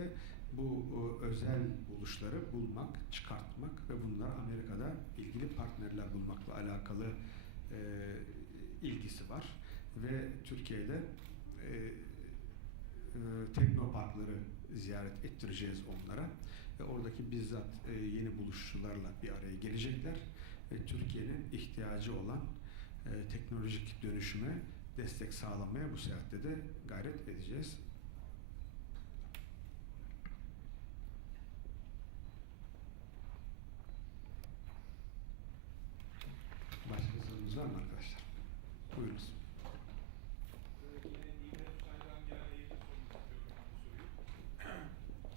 de bu özel buluşları bulmak, çıkartmak ve bunlar Amerika'da ilgili partnerler bulmakla alakalı ilgisi var. Ve Türkiye'de teknoparkları ziyaret ettireceğiz onlara ve oradaki bizzat yeni buluşçularla bir araya gelecekler ve Türkiye'nin ihtiyacı olan teknolojik dönüşüme destek sağlamaya bu seyahatte de gayret edeceğiz. Başka sorunuz var mı arkadaşlar? Buyurunuz.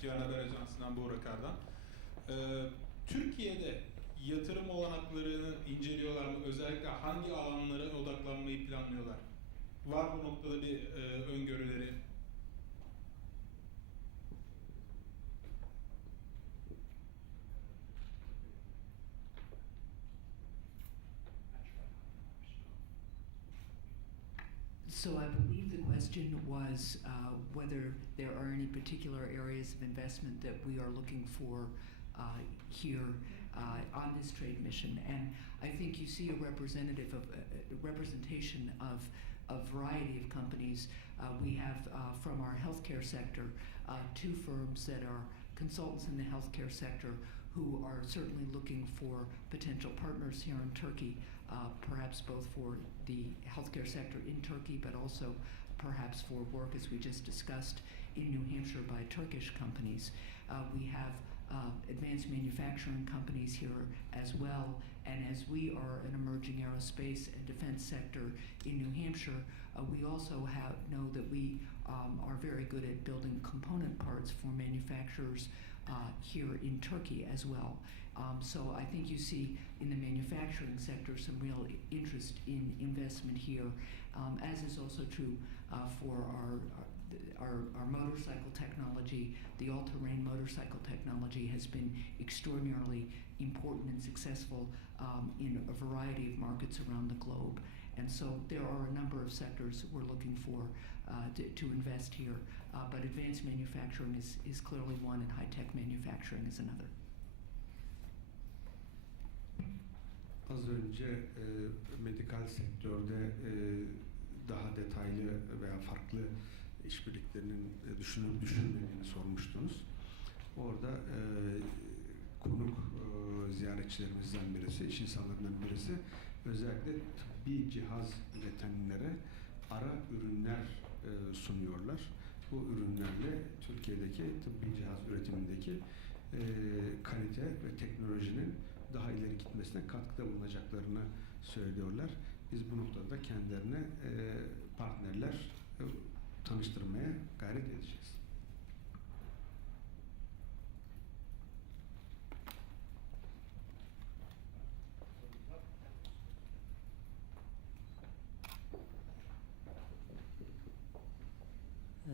Genel Haber Ajansı'ndan Burak Ardan. Türkiye'de yatırım olanaklarını inceliyorlar mı? Özellikle hangi alanlara odaklanmayı planlıyorlar? Var bu noktada bir öngörüleri? So I believe the question was whether there are any particular areas of investment that we are looking for here on this trade mission, and I think you see a representation of a variety of companies. We have from our healthcare sector 2 firms that are consultants in the healthcare sector who are certainly looking for potential partners here in Turkey, perhaps both for the healthcare sector in Turkey, but also perhaps for work, as we just discussed, in New Hampshire by Turkish companies. We have advanced manufacturing companies here as well, and as we are an emerging aerospace and defense sector in New Hampshire, we also know that we are very good at building component parts for manufacturers here in Turkey as well. So I think you see in the manufacturing sector some real interest in investment here, as is also true for our motorcycle technology. The all-terrain motorcycle technology has been extraordinarily important and successful in a variety of markets around the globe. And so there are a number of sectors we're looking for to invest here, but advanced manufacturing is clearly one, and high-tech manufacturing is another. Az önce medikal sektörde daha detaylı veya farklı işbirliklerinin düşünülüp düşünmediğini sormuştunuz. Orada konuk ziyaretçilerimizden birisi, iş insanlarından birisi özellikle tıbbi cihaz üretenlere ara ürünler sunuyorlar. Bu ürünlerle Türkiye'deki tıbbi cihaz üretimindeki kalite ve teknolojinin daha ileri gitmesine katkıda bulunacaklarını söylüyorlar. Biz bu noktada kendilerine partnerler tanıştırmaya gayret edeceğiz.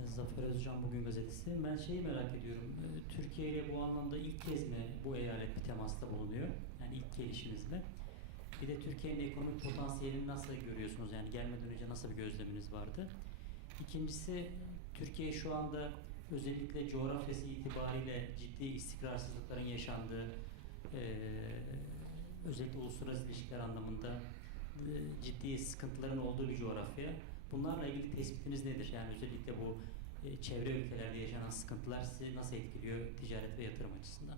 Zafer Özcan Bugün Gazetesi. Ben şeyi merak ediyorum. Türkiye ile bu anlamda ilk kez mi bu eyalet bir temasta bulunuyor? Yani ilk gelişiniz mi? Bir de Türkiye'nin ekonomik potansiyelini nasıl görüyorsunuz? Yani gelmeden önce nasıl bir gözleminiz vardı? İkincisi, Türkiye şu anda özellikle coğrafyası itibariyle ciddi istikrarsızlıkların yaşandığı, özellikle uluslararası ilişkiler anlamında ciddi sıkıntıların olduğu bir coğrafya. Bunlarla ilgili tespitiniz nedir? Yani özellikle bu çevre ülkelerde yaşanan sıkıntılar sizi nasıl etkiliyor ticaret ve yatırım açısından?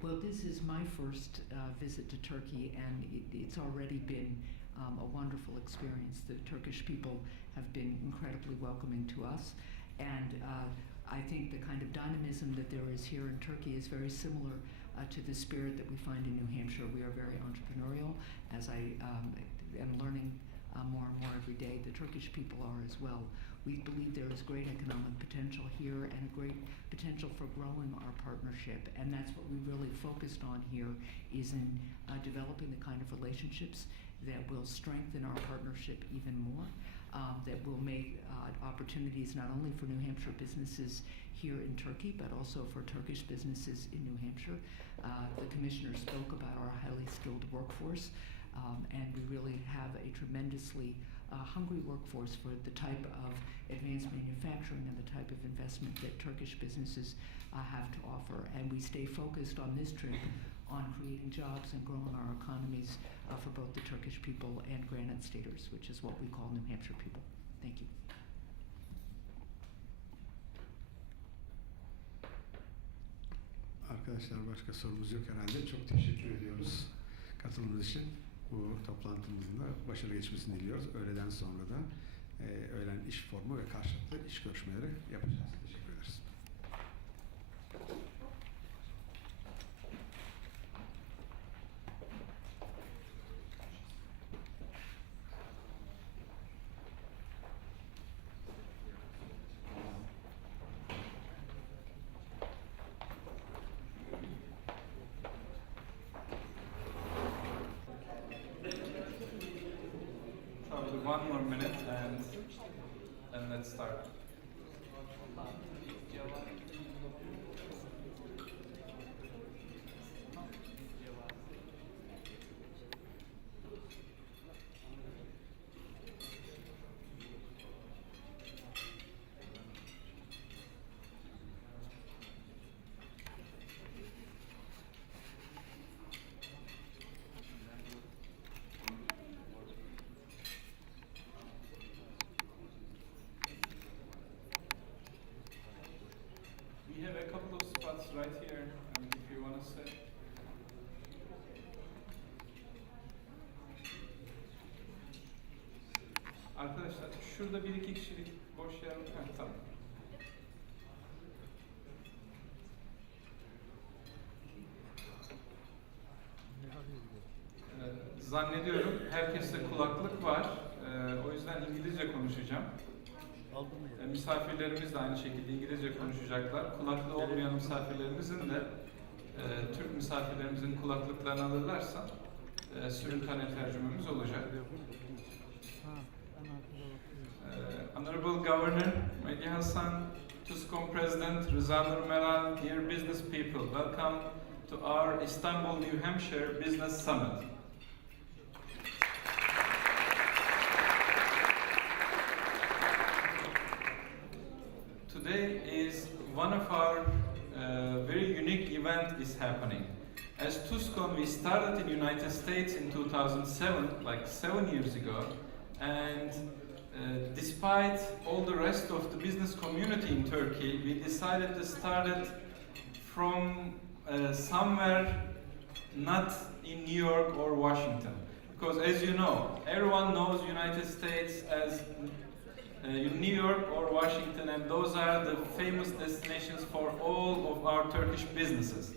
Well, this is my first visit to Turkey, and it's already been a wonderful experience. The Turkish people have been incredibly welcoming to us, and I think the kind of dynamism that there is here in Turkey is very similar to the spirit that we find in New Hampshire. We are very entrepreneurial, as I am learning more and more every day. The Turkish people are as well. We believe there is great economic potential here and a great potential for growing our partnership, and that's what we really focused on here, is in developing the kind of relationships that will strengthen our partnership even more, that will make opportunities not only for New Hampshire businesses here in Turkey, but also for Turkish businesses in New Hampshire. The commissioner spoke about our highly skilled workforce, and we really have a tremendously hungry workforce for the type of advanced manufacturing and the type of investment that Turkish businesses have to offer. And we stay focused on this trip on creating jobs and growing our economies for both the Turkish people and Granite Staters, which is what we call New Hampshire people. Thank you. Arkadaşlar başka sorumuz yok herhalde. Çok teşekkür ediyoruz katılımınız için. Bu toplantımızın da başarılı geçmesini diliyoruz. Öğleden sonra da öğlen iş formu ve karşılıklı iş görüşmeleri yapacağız. Teşekkür ederiz. Probably one more minute and let's start. We have a couple of spots right here, if you want to sit. Arkadaşlar şurada bir iki kişilik boş yer var. Ha, tamam. Zannediyorum herkeste kulaklık var. O yüzden İngilizce konuşacağım. Misafirlerimiz de aynı şekilde İngilizce konuşacaklar. Kulaklığı olmayan misafirlerimizin de Türk misafirlerimizin kulaklıklarını alırlarsa simultane tercümemiz olacak. Honorable Governor Melih Hasan, TUSCON President Rıza Nur Meral, dear business people, welcome to our Istanbul, New Hampshire Business Summit. Today is one of our very unique event is happening. As TUSCON, we started in United States in 2007, like 7 years ago, and despite all the rest of the business community in Turkey, we decided to start it from somewhere not in New York or Washington. Because as you know, everyone knows United States as New York or Washington, and those are the famous destinations for all of our Turkish businesses.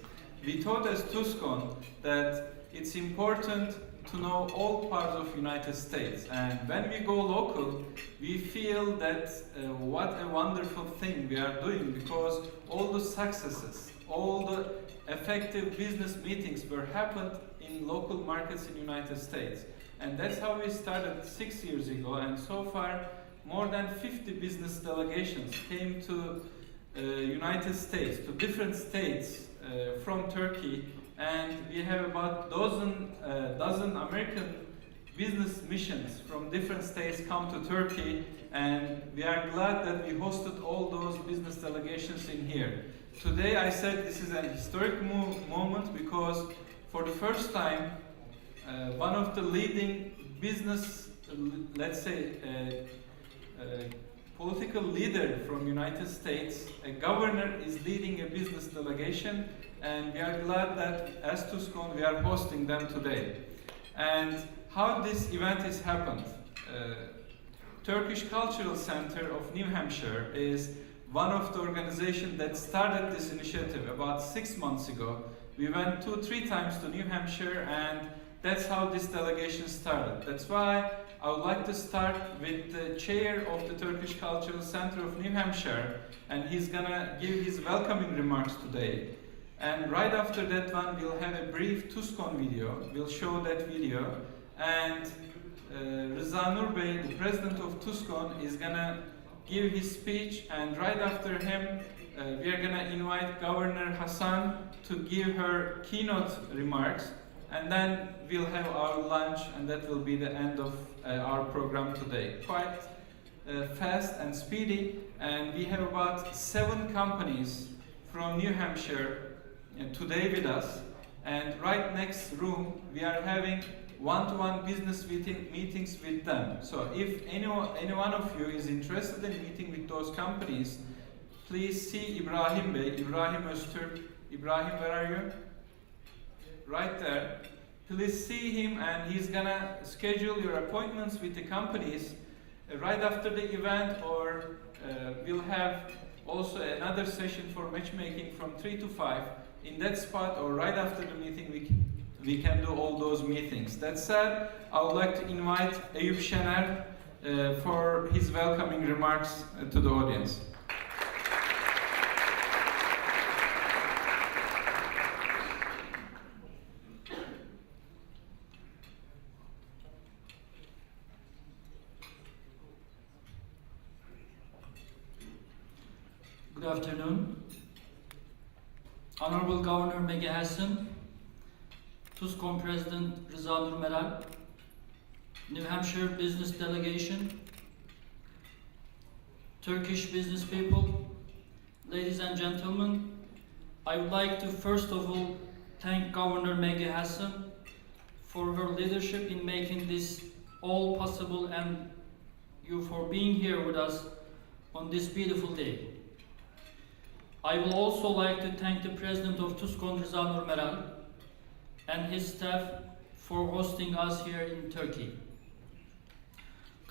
We thought as TUSCON that it's important to know all parts of United States, and when we go local, we feel that what a wonderful thing we are doing, because all the successes, all the effective business meetings were happened in local markets in United States. And that's how we started 6 years ago, and so far more than 50 business delegations came to United States, to different states from Turkey, and we have about dozen American business missions from different states come to Turkey, and we are glad that we hosted all those business delegations in here. Today I said this is an historic moment because for the first time one of the leading business, let's say, political leader from United States, a governor, is leading a business delegation, and we are glad that as TUSCON we are hosting them today. And how this event has happened? Turkish Cultural Center of New Hampshire is one of the organizations that started this initiative about 6 months ago. We went 2-3 times to New Hampshire, and that's how this delegation started. That's why I would like to start with the chair of the Turkish Cultural Center of New Hampshire, and he's gonna give his welcoming remarks today. And right after that one, we'll have a brief TUSCON video. We'll show that video, and Rıza Nur Bey, the president of TUSCON, is gonna give his speech, and right after him, we are gonna invite Governor Hasan to give her keynote remarks. and then we'll have our lunch, and that will be the end of our program today. Quite fast and speedy, and we have about 7 companies from New Hampshire today with us, and right next room we are having one-to-one business meetings with them. So if any one of you is interested in meeting with those companies, please see Ibrahim Bey, Ibrahim Öztürk. Ibrahim, where are you? Right there. Please see him, and he's gonna schedule your appointments with the companies right after the event, or we'll have also another session for matchmaking from 3 to 5 in that spot, or right after the meeting we can do all those meetings. That said, I would like to invite Eyüp Şener for his welcoming remarks to the audience. Good afternoon. Honorable Governor Megi Hassan, TUSCON President Rıza Nur Meral, New Hampshire Business Delegation, Turkish business people, ladies and gentlemen, I would like to first of all thank Governor Megi Hassan for her leadership in making this all possible, and you for being here with us on this beautiful day. I will also like to thank the President of TUSCON, Rıza Nur Meral, and his staff for hosting us here in Turkey.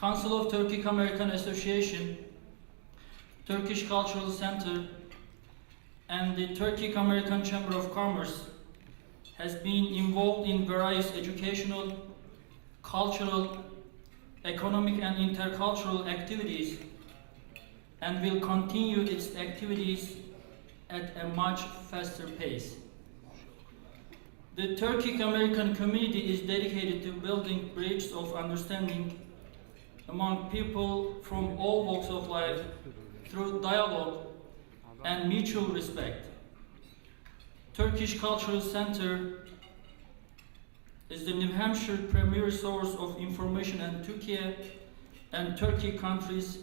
Council of Turkic American Association, Turkish Cultural Center, and the Turkic American Chamber of Commerce has been involved in various educational, cultural, economic and intercultural activities, and will continue its activities at a much faster pace. The Turkic American community is dedicated to building bridges of understanding among people from all walks of life through dialogue and mutual respect. Turkish Cultural Center is the New Hampshire premier source of information on Turkey and Turkey country's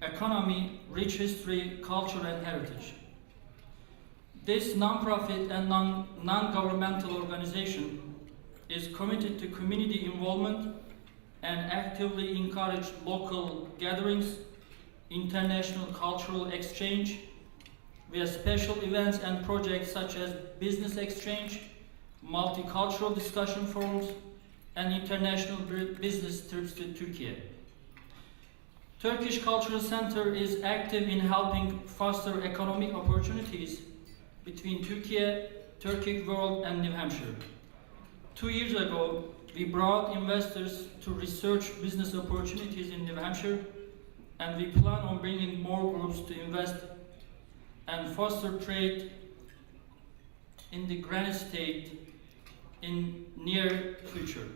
economy, rich history, culture and heritage. This non-profit and non-governmental organization is committed to community involvement and actively encourage local gatherings, international cultural exchange, via special events and projects such as business exchange, multicultural discussion forums, and international business trips to Turkey. Turkish Cultural Center is active in helping foster economic opportunities between Turkey, Turkic world, and New Hampshire. 2 years ago, we brought investors to research business opportunities in New Hampshire, and we plan on bringing more groups to invest and foster trade in the Granite State in near future.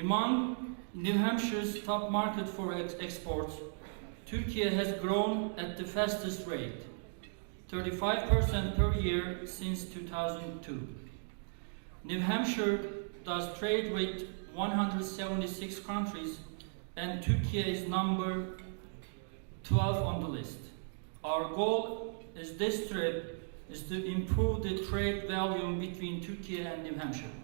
Among New Hampshire's top market for exports, Turkey has grown at the fastest rate, 35% per year since 2002. New Hampshire does trade with 176 countries, and Turkey is number 12 on the list. Our goal is this trip is to improve the trade volume between Turkey and New Hampshire.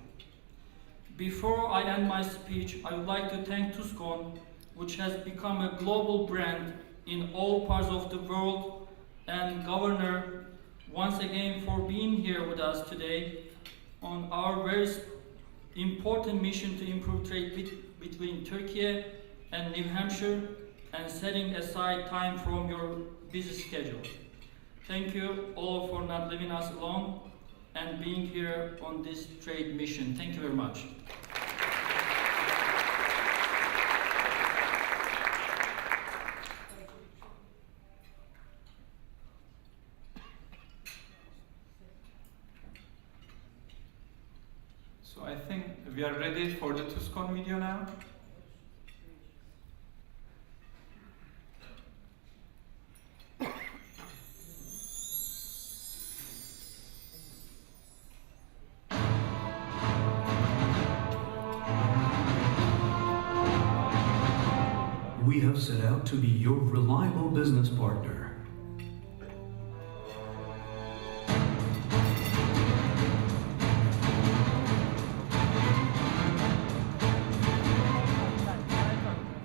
Before I end my speech, I would like to thank TUSCON, which has become a global brand in all parts of the world, and Governor, once again for being here with us today on our very important mission to improve trade between Turkey and New Hampshire, and setting aside time from your busy schedule. Thank you all for not leaving us alone and being here on this trade mission. Thank you very much. So I think we are ready for the TUSCON video now. we have set out to be your reliable business partner.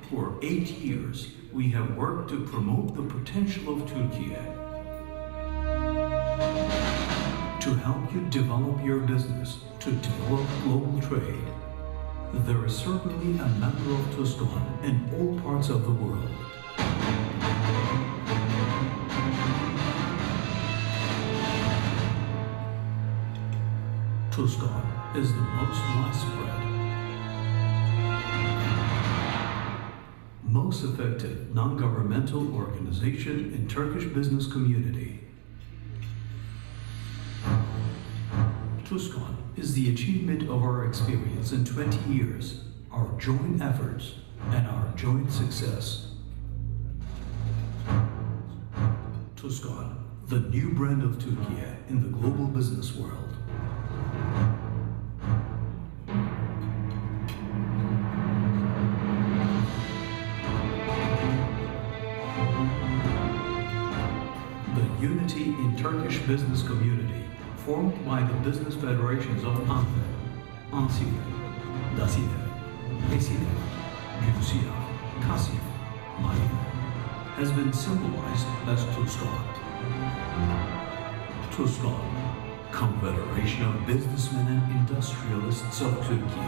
For 8 years, we have worked to promote the potential of Turkey, to help you develop your business, to develop global trade. There is certainly a member of Tuscon in all parts of the world. Tuscon is the most widespread, most effective non-governmental organization in Turkish business community. Tuscon is the achievement of our experience in 20 years, our joint efforts, and our joint success. Tuscon, the new brand of Turkey in the global business world. The unity in Turkish business community, formed by the business federations of Antep, Ansif, Dasif, Esif, Gülsiyah, Kasif, Maif, has been symbolized as Tuscon. Tuscon, Confederation of Businessmen and Industrialists of Turkey.